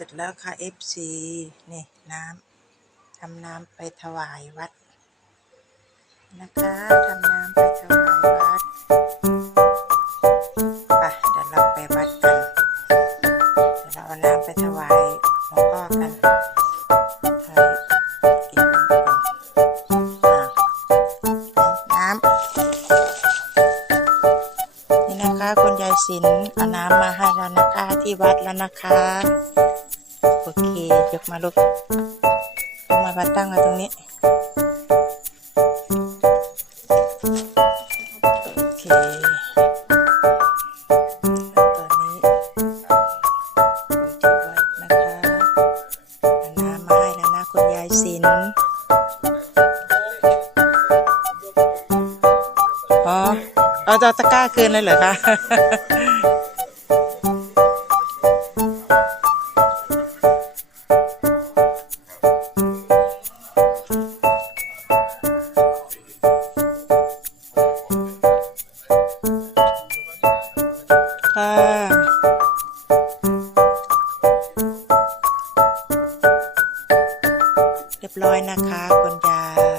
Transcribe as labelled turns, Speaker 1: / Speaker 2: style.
Speaker 1: ร็จแล้วค่ะ FC นี่น้ำทำน้ำไปถวายวัด นะคะทำน้ำไปถวายวัดไปเดี๋ยวเราไปวัดกันเดี๋ยวเราเอาน้ำไปถวายหลวงพ่อกันถวายกินน้ำก่อนน้ำนี่นะคะคุณยายศิลป์เอาน้ำมาให้แล้วนะคะที่วัดแล้วนะคะ โอเคยกมาลูกยกมามาตั้งไว้ตรงนี้โอเคตอนนี้อยู่ที่วัดนะคะน้ำมาให้แล้วนะคุณยายศิลป์อ๋อเอาจะตะกร้าคืนเลยเหรอคะ ค่ะเรียบร้อยนะคะคุณย